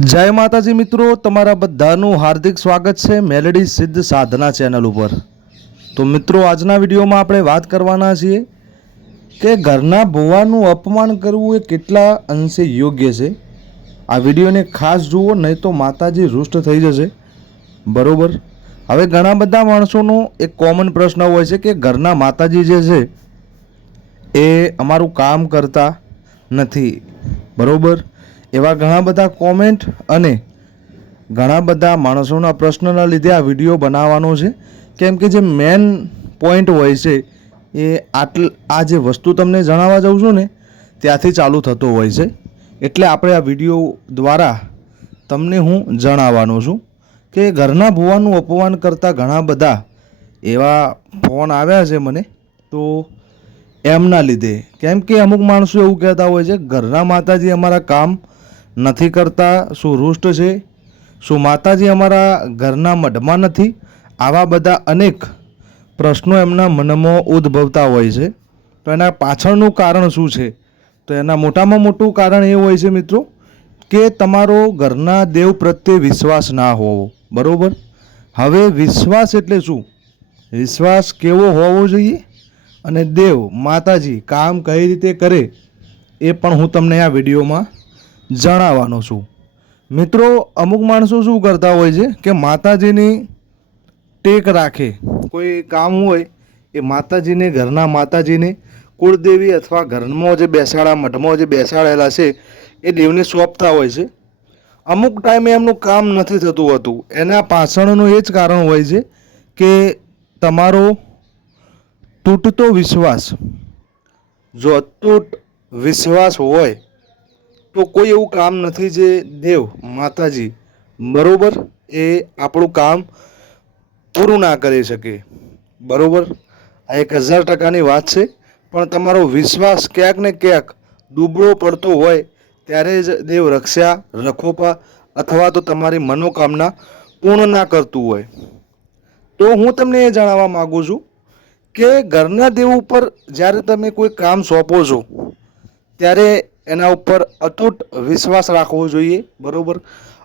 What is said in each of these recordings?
જય માતાજી મિત્રો, તમારા બધાનું હાર્દિક સ્વાગત છે મેલેડી સિદ્ધ સાધના ચેનલ ઉપર. તો મિત્રો, આજના વિડીયોમાં આપણે વાત કરવાના છીએ કે ઘરના ભુવાનું અપમાન કરવું એ કેટલા અંશે યોગ્ય છે? આ વિડીયોને ખાસ જુઓ, નહીં તો માતાજી રુષ્ટ થઈ જશે. બરાબર? હવે ઘણા બધા માણસોનો એક કોમન પ્રશ્ન હોય છે કે ઘરના માતાજી જે છે, એ અમારું કામ કરતા નથી. બરોબર? એવા ઘણા બધા કોમેન્ટ અને ઘણા બધા માણસોના પ્રશ્નના લીધે આ વીડિયો બનાવવાનો છે. કેમ કે જે મેન પોઈન્ટ હોય છે, એ આટલ, આ જે વસ્તુ તમને જણાવવા જાઉં છું ને, ત્યાંથી ચાલુ થતો હોય છે. એટલે આપણે આ વીડિયો દ્વારા તમને હું જણાવવાનો છું કે ઘરના ભુવાનું અપમાન કરતા ઘણા બધા એવા ફોન આવ્યા છે મને, તો એમના લીધે. કેમ કે અમુક માણસો એવું કહેતા હોય છે, ઘરના માતાજી અમારા કામ નથી કરતા, શું રૂષ્ટ છે? શું માતાજી અમારા ઘરના મઢમાં નથી? આવા બધા અનેક પ્રશ્નો એમના મનમાં ઉદ્ભવતા હોય છે. તો એના પાછળનું કારણ શું છે? તો એના મોટામાં મોટું કારણ એ હોય છે મિત્રો, કે તમારો ઘરના દેવ પ્રત્યે વિશ્વાસ ના હોવો. બરાબર? હવે વિશ્વાસ એટલે શું? વિશ્વાસ કેવો હોવો જોઈએ? અને દેવ, માતાજી કામ કઈ રીતે કરે? એ પણ હું તમને આ વિડીયોમાં જણાવવાનો છું. મિત્રો, અમુક માણસો શું કરતા હોય છે કે માતાજીની ટેક રાખે. કોઈ કામ હોય એ માતાજીને, ઘરના માતાજીને, કુળદેવી અથવા ઘરમાં જે બેસાડા, મઠમાં જે બેસાડેલા છે, એ દેવને સોંપતા હોય છે. અમુક ટાઈમે એમનું કામ નથી થતું હોતું. એના પાછળનું એ જ કારણ હોય છે કે તમારો તૂટતો વિશ્વાસ. જો અતૂટ વિશ્વાસ હોય તો કોઈ એવું કામ નથી જે દેવ, માતાજી બરોબર એ આપણું કામ પૂરું ના કરી શકે. બરોબર? આ એક હજાર ટકાની વાત છે, પણ તમારો વિશ્વાસ ક્યાંક ને ક્યાંક દુબળો પડતો હોય ત્યારે જ દેવ રક્ષા, રખોપા અથવા તો તમારી મનોકામના પૂર્ણ ના કરતું હોય. તો હું તમને એ જણાવવા માગું છું કે ઘરના દેવ ઉપર જ્યારે તમે કોઈ કામ સોંપો છો, ત્યારે એના ઉપર અતૂટ વિશ્વાસ રાખવો જોઈએ, બરાબર?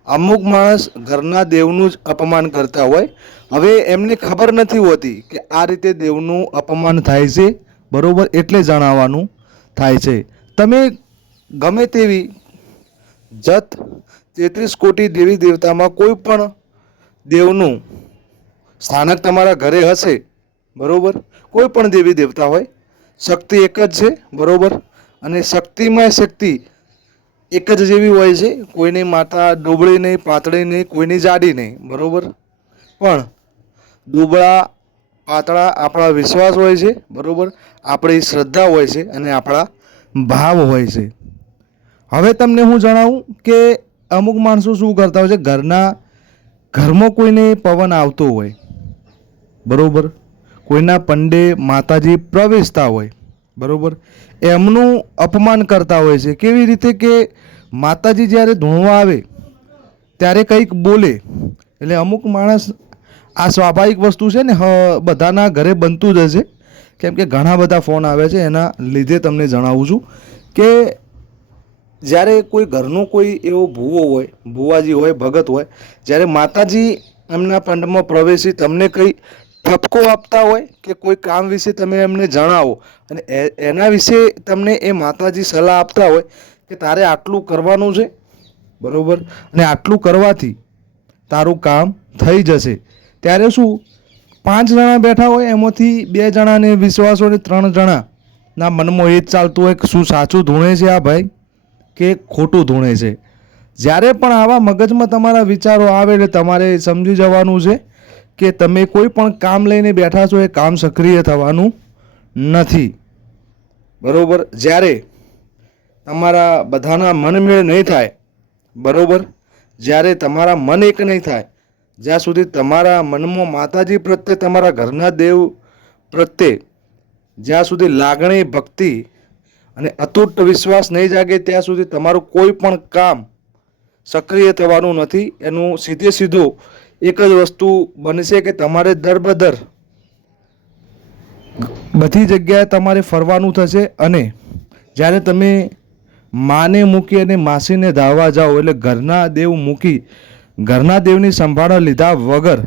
અમુક માણસ ઘરના દેવનું જ અપમાન કરતા હોય. હવે એમને ખબર નથી હોતી કે આ રીતે દેવનું અપમાન થાય છે, બરાબર? એટલે જણાવવાનું થાય છે. તમે ગમે તેવી જત તેત્રીસ કોટી દેવી દેવતામાં કોઈ પણ દેવનું સ્થાનક તમારા ઘરે હશે, બરાબર? કોઈ પણ દેવી દેવતા હોય, શક્તિ એક જ છે, બરોબર? અને શક્તિમાં શક્તિ એક જ જેવી હોય છે, કોઈની માતા ડોબળી નહીં, પાતળી નહીં, કોઈની જાડી નહીં, બરોબર? પણ દુબળા, પાતળા આપણા વિશ્વાસ હોય છે, બરાબર? આપણી શ્રદ્ધા હોય છે અને આપણા ભાવ હોય છે. હવે તમને હું જણાવું કે અમુક માણસો શું કરતા હોય છે, ઘરના, ઘરમાં કોઈને પવન આવતો હોય, બરાબર? કોઈના પંડે માતાજી પ્રવેશતા હોય બરોબર? એમનું અપમાન કરતા હોય છે. કેવી રીતે કે માતાજી જ્યારે ધૂણવા આવે, ત્યારે કંઈક બોલે. એટલે અમુક માણસ આ સ્વાભાવિક વસ્તુ છે ને બધાના ઘરે બનતું જ હશે. કેમ કે ઘણા બધા ફોન આવે છે, એના લીધે તમને જણાવું છું કે જ્યારે કોઈ ઘરનો કોઈ એવો ભૂવો હોય, ભુવાજી હોય, ભગત હોય, જ્યારે માતાજી એમના પંડમાં પ્રવેશી, તમને કંઈ ઠપકો આપતા હોય કે કોઈ કામ વિશે તમે એમને જણાવો અને એના વિશે તમને એ માતાજી સલાહ આપતા હોય કે તારે આટલું કરવાનું છે, બરાબર? અને આટલું કરવાથી તારું કામ થઈ જશે. ત્યારે શું? પાંચ જણા બેઠા હોય, એમાંથી બે જણાને વિશ્વાસ હોય ત્રણ જણાના મનમાં એ જ ચાલતું હોય કે શું સાચું ધૂણે છે આ ભાઈ કે ખોટું ધૂણે છે? જ્યારે પણ આવા મગજમાં તમારા વિચારો આવે એટલે તમારે સમજી જવાનું છે કે તમે કોઈ પણ કામ લઈને બેઠા છો એ કામ સક્રિય થવાનું નથી. બરાબર? જ્યારે તમારા બધાના મનમેળ નહીં થાય, બરાબર? જ્યારે તમારા મન એક નહીં થાય, જ્યાં સુધી તમારા મનમાં માતાજી પ્રત્યે, તમારા ઘરના દેવ પ્રત્યે, જ્યાં સુધી લાગણી, ભક્તિ અને અતૂટ વિશ્વાસ નહીં જાગે, ત્યાં સુધી તમારું કોઈ પણ કામ સક્રિય થવાનું નથી. એનું સીધે સીધું એક જ વસ્તુ બનશે કે તમારે દર બદર બધી જગ્યાએ તમારે ફરવાનું થશે અને જ્યારે તમે માને મૂકી અને માસીને ધાવવા જાઓ એટલે ઘરના દેવ મૂકી ઘરના દેવની સંભાળ લીધા વગર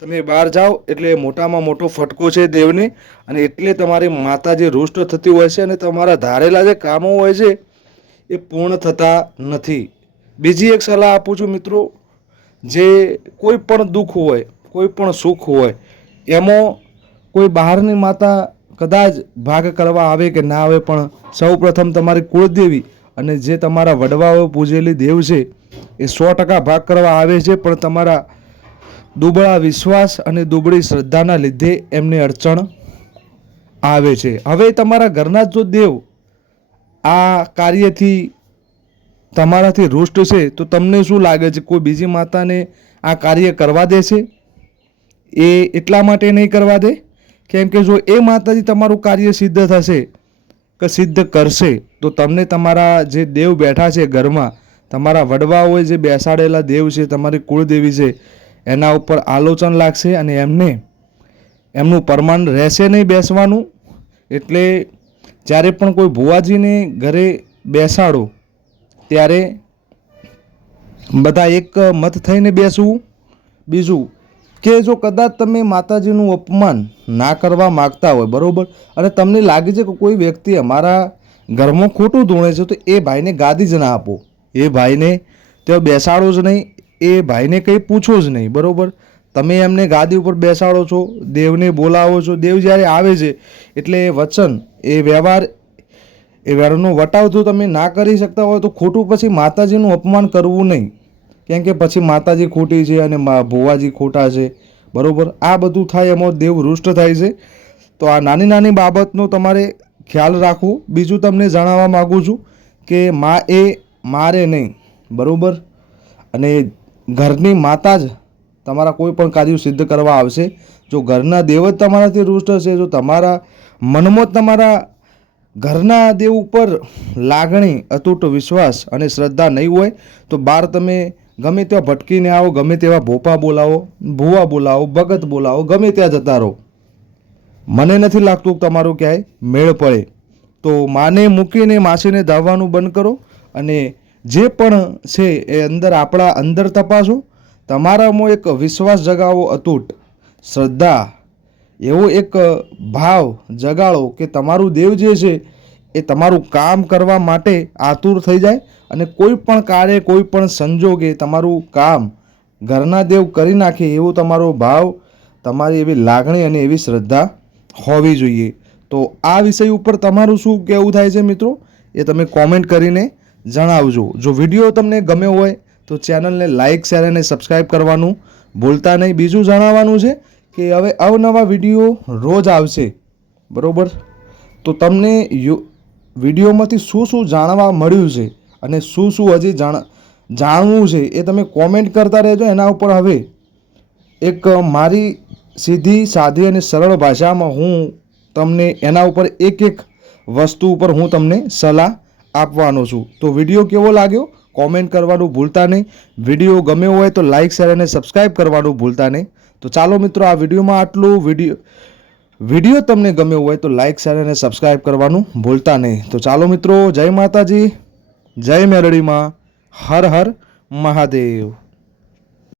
તમે બહાર જાઓ એટલે મોટામાં મોટો ફટકો છે દેવને અને એટલે તમારી માતાજી રુષ્ટ થતી હોય છે અને તમારા ધારેલા જે કામો હોય છે એ પૂર્ણ થતા નથી. બીજી એક સલાહ આપું છું મિત્રો જે કોઈ પણ દુઃખ હોય, કોઈ પણ સુખ હોય, એમાં કોઈ બહારની માતા કદાચ ભાગ કરવા આવે કે ના આવે, પણ સૌ પ્રથમ તમારી કુળદેવી અને જે તમારા વડવાઓ પૂજેલી દેવ છે, એ સો ટકા ભાગ કરવા આવે છે, પણ તમારા દુબળા વિશ્વાસ અને દુબળી શ્રદ્ધાના લીધે એમની અડચણ આવે છે. હવે તમારા ઘરના જો દેવ આ કાર્યથી તમારાથી રૂષ્ટ છે, તો તમને શું લાગે છે, કોઈ બીજી માતાને આ કાર્ય કરવા દે છે? એ એટલા માટે નહીં કરવા દે? કેમ કે જો એ માતાજી તમારું કાર્ય સિદ્ધ થશે, કે સિદ્ધ કરશે, તો તમને તમારા જે દેવ બેઠા છે ઘરમાં, તમારા વડવાઓએ જે બેસાડેલા દેવ છે, તમારી કુળદેવી છે, એના ઉપર આલોચન લાગશે અને એમને, એમનું પરમાન રહેશે નહીં બેસવાનું? એટલે જ્યારે પણ કોઈ ભુવાજીને ઘરે બેસાડો ત્યારે બધા એક મત થઈને બેસવું. બીજું, કે જો કદાચ તમે માતાજીનું અપમાન ના કરવા માગતા હોય, બરાબર? અને તમને લાગે છે કે કોઈ વ્યક્તિ અમારા ઘરમાં ખોટું ધૂણે છે, તો એ ભાઈને ગાદી જ ના આપો. એ ભાઈને ત્યાં બેસાડો જ નહીં, એ ભાઈને કંઈ પૂછો જ નહીં, બરાબર? તમે એમને ગાદી ઉપર બેસાડો છો, દેવને બોલાવો છો. દેવ જ્યારે આવે છે, એટલે વચન, એ વ્યવહાર એ વ્યવહારનો વટાવ જો તમે ના કરી શકતા હોય તો ખોટું પછી માતાજીનું અપમાન કરવું નહીં. કેમ કે પછી માતાજી ખોટી છે અને મા- ભુવાજી ખોટા છે. બરાબર? આ બધું થાય, એમાં દેવ રુષ્ટ થાય છે. તો આ નાની નાની બાબતનો તમારે ખ્યાલ રાખવો. બીજું તમને જણાવવા માગું છું કે મા એ મારે નહીં. બરાબર? અને ઘરની માતા જ તમારા કોઈ પણ કાર્ય સિદ્ધ કરવા આવશે. જો ઘરના દેવ જ તમારાથી રુષ્ટ હશે, જો તમારા મનમાં તમારા ઘરના દેવ ઉપર લાગણી, અતૂટ વિશ્વાસ અને શ્રદ્ધા નહીં હોય, તો બહાર તમે ગમે ત્યાં ભટકીને આવો, ગમે તેવા ભોપા બોલાવો, ભૂવા બોલાવો, ભગત બોલાવો, ગમે ત્યાં જતા રહો. મને નથી લાગતું તમારું ક્યાંય મેળ પડે. તો માને મૂકીને માસીને ધાવવાનું બંધ કરો અને જે પણ છે એ અંદર આપણા અંદર તપાસો. તમારામાં એક વિશ્વાસ જગાવો અતૂટ, શ્રદ્ધા એવો એક ભાવ જગાડો કે તમારું દેવ જે છે, એ તમારું કામ કરવા માટે આતુર થઈ જાય અને કોઈ પણ કાર્ય, કોઈ પણ સંજોગે તમારું કામ ઘરના દેવ કરી નાખે એવો તમારો ભાવ, તમારી એવી લાગણી અને એવી શ્રદ્ધા હોવી જોઈએ. તો આ વિષય ઉપર તમારું શું કહેવું થાય છે મિત્રો? એ તમે કોમેન્ટ કરીને જણાવજો. જો વીડિયો તમને ગમ્યો હોય તો ચેનલને લાઇક શેર અને સબસ્ક્રાઈબ કરવાનું ભૂલતા નહીં. બીજું જણાવવાનું છે કે હવે અવનવા વીડિયો રોજ આવશે, બરાબર? તો તમને યુ, વિડીયોમાંથી શું શું જાણવા મળ્યું છે અને શું શું હજી જાણ, જાણવું છે એ તમે કોમેન્ટ કરતા રહેજો એના ઉપર હવે. એક મારી સીધી, સાદી અને સરળ ભાષામાં હું તમને એના ઉપર એક એક વસ્તુ ઉપર હું તમને સલાહ આપવાનો છું. તો વીડિયો કેવો લાગ્યો? કોમેન્ટ કરવાનું ભૂલતા નહીં. વીડિયો ગમ્યો હોય તો લાઇક શેર અને સબસ્ક્રાઈબ કરવાનું ભૂલતા નહીં. તો ચાલો મિત્રો, આ વિડીયોમાં આટલું. વીડિયો વીડિયો તમને ગમ્યો હોય તો લાઇક શેર અને સબસ્ક્રાઈબ કરવાનું ભૂલતા નહીં. તો ચાલો મિત્રો, જય માતાજી, જય મેરડીમાં હર હર મહાદેવ.